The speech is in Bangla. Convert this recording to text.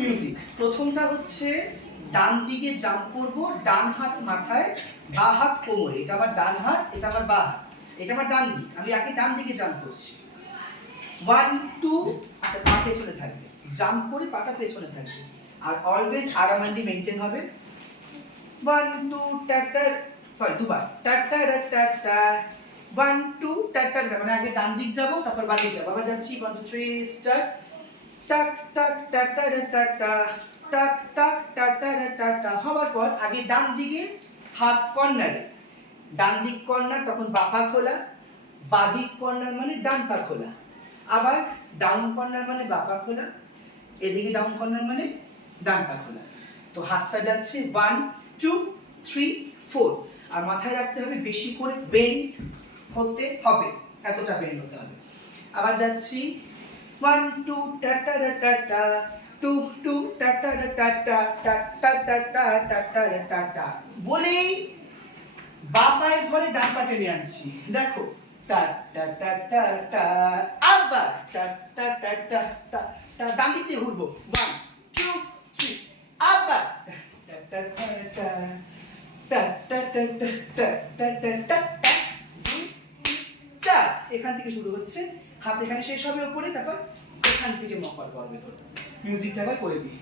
মিউজিক। প্রথমটা হচ্ছে ডান দিকে জাম্প করব, ডান হাত মাথায়, বাঁ হাত কোমরে। এটা আমার ডান হাত, এটা আমার বাঁ হাত, এটা আমার ডান দিক। আমি আগে ডান দিকে জাম্প করছি। 1 2, আচ্ছা পা পেছনে থাকবে, জাম্প করে পাটা পেছনে থাকবে, আর অলওয়েজ আরামান্ডি মেইনটেইন হবে। 1 2 টাটা, সরি দুবার, টাটা টাটা 1 2 টাটা, মানে আগে ডান দিক যাব তারপর বাঁ দিক যাব। আবার যাচ্ছি 1 2 3 স্টার্ট। টাক টাক টাটা টাটা, টাক টাক টাটা টাটা হওয়ার পর আগে ডান দিকে হাত কর্নারে, ডান দিক কর্নার তখন বাঁ পা খোলা, বাঁ দিক কর্নার মানে ডান পা খোলা, আবার ডাউন কর্নার মানে বাঁ পা খোলা, এদিকে ডাউন কর্নার মানে ডান পা খোলা। তো হাতটা যাচ্ছে 1 2 3 4, আর মাথায় রাখতে হবে বেশি করে বেন্ড হতে হবে, এতটা বেন্ড হতে হবে। আবার যাচ্ছি 1 2 tata tata, 2 2 tata tata, tata tata tata tata বলেই বাঁ পায়ের ঘরে ডান পা টেনে আনছি। দেখো টাটা টাটা টা, আবার টাটা টাটা টা, ডান দিক দিয়ে ঘুরবো 1 2 3, আবার tata tata tata tata tata tata, চার। এখান থেকে শুরু হচ্ছে, হাত এখানে শেষ হবে উপরে, তারপর এখান থেকে মকর পর্বে ধরবো। মিউজিকটা আবার করে দিই।